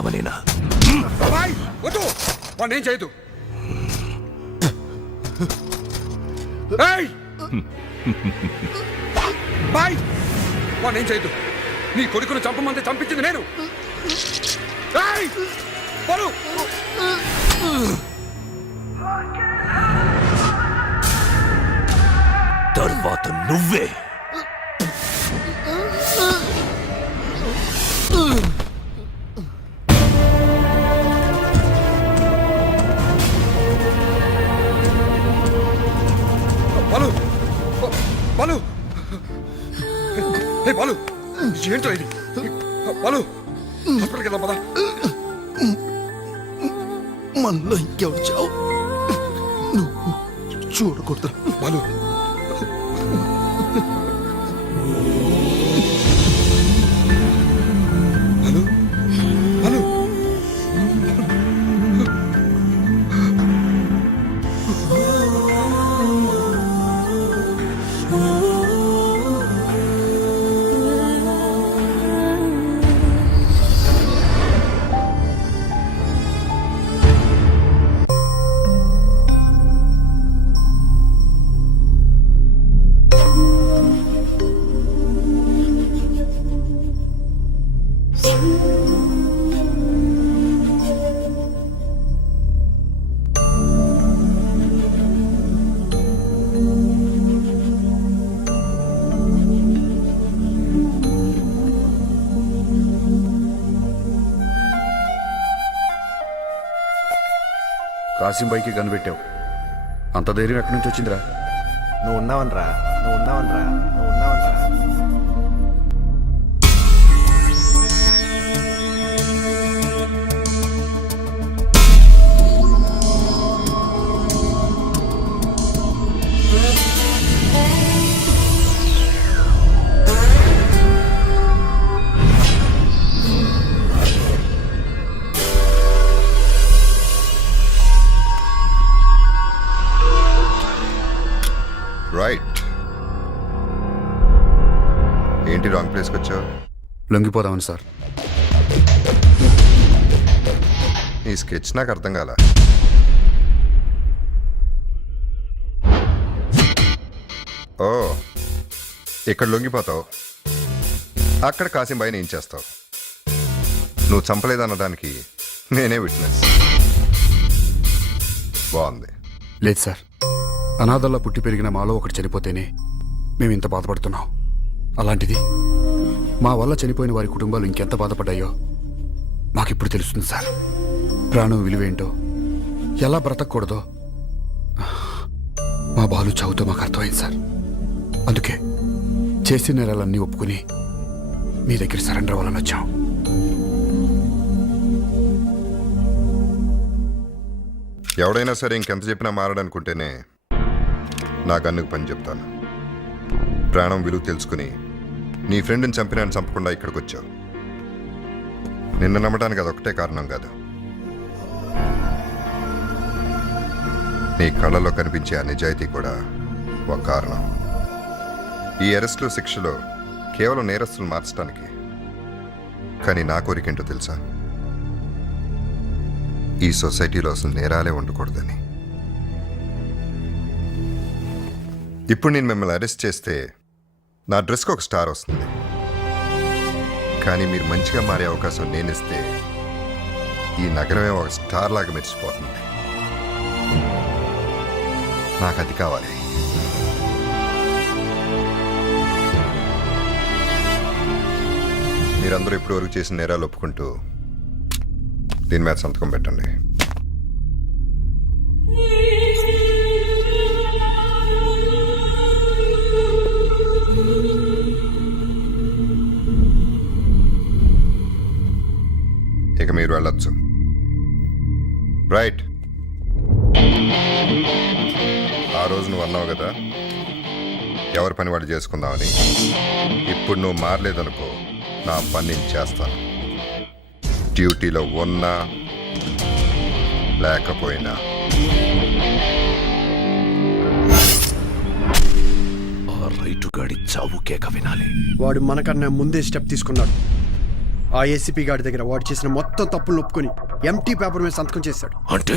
చంపుదామనేనా? బాబాయ్ వద్దు, వాడిని ఏం చేయదు. ఏయ్! బాయ్ వాడిని ఏం చేయదు. నీ కొడుకును చంపమంటే చంపించింది నేను. ఏయ్! పడు. తర్వాత నువ్వే. బాలు బాలు హే బాలు, ఏంటో ఇది? బాలు హాస్పిటల్కి వెళ్దాం పదా. మనలో ఇంకెవరు చావు నువ్వు చూడకూడదు బాలు. బాలు బాలు కాసింబాయికి కనిపెట్టావు. అంత ధైర్యం ఎక్కడి నుంచి వచ్చిందిరా? నువ్వు ఉన్నావనరా. రైట్. ఏంటి రాంగ్ ప్లేస్కి వచ్చావు? లొంగిపోదామని సార్. ఈ స్కెచ్ నాకు అర్థం కాల. ఓ, ఇక్కడ లొంగిపోతావు, అక్కడ కాసింబాయిని ఏం చేస్తావు? నువ్వు చంపలేదనడానికి నేనే విట్నెస్. బాగుంది. లేదు సార్, అనాథల్లా పుట్టి పెరిగిన మాలో ఒకటి చనిపోతేనే మేము ఇంత బాధపడుతున్నాం. అలాంటిది మా వల్ల చనిపోయిన వారి కుటుంబాలు ఇంకెంత బాధపడ్డాయో మాకిప్పుడు తెలుస్తుంది సార్. ప్రాణం విలువేంటో, ఎలా బ్రతకూడదో మా బాలు చావుతో మాకు అర్థమైంది సార్. అందుకే చేసిన నేరాలన్నీ ఒప్పుకుని మీ దగ్గర సరెండర్ అవ్వాలని వచ్చాం. ఎవడైనా సరే ఇంకెంత చెప్పినా మారడనుకుంటేనే నా గన్నుకు పని చెప్తాను. ప్రాణం విలువ తెలుసుకుని నీ ఫ్రెండ్ని చంపినాన్ని చంపకుండా ఇక్కడికి వచ్చావు. నిన్ను నమ్మడానికి అదొక్కటే కారణం కాదు, నీ కళ్ళలో కనిపించే ఆ నిజాయితీ కూడా ఒక కారణం. ఈ అరెస్టులు శిక్షలో కేవలం నేరస్తులు మార్చడానికి. కానీ నా కోరికేంటో తెలుసా? ఈ సొసైటీలో అసలు నేరాలే ఉండకూడదని. ఇప్పుడు నేను మిమ్మల్ని అరెస్ట్ చేస్తే నా డ్రెస్కి ఒక స్టార్ వస్తుంది. కానీ మీరు మంచిగా మారే అవకాశం నేనిస్తే ఈ నగరమే ఒక స్టార్ లాగా మెరిసిపోతుంది. నాకు అది కావాలి. మీరందరూ ఇప్పటివరకు చేసిన నేరాలు ఒప్పుకుంటూ దీని మీద సంతకం పెట్టండి. ఇక మీరు వెళ్ళొచ్చు. రైట్. ఆ రోజు నువ్వు అన్నావు కదా, ఎవరి పని వాడు చేసుకుందామని. ఇప్పుడు నువ్వు మారలేదనుకో, నా పని నేను చేస్తాను. డ్యూటీలో ఉన్నా లేకపోయినా. ఆ రైటు గాడి చావు కేక వినాలి. వాడు మనకన్నా ముందే స్టెప్ తీసుకున్నాడు. ఆ ఏసీపీ గారి దగ్గర వాడు చేసిన మొత్తం తప్పులు ఒప్పుకొని ఎంటీ పేపర్ మీద సంతకం చేశాడు. అంటే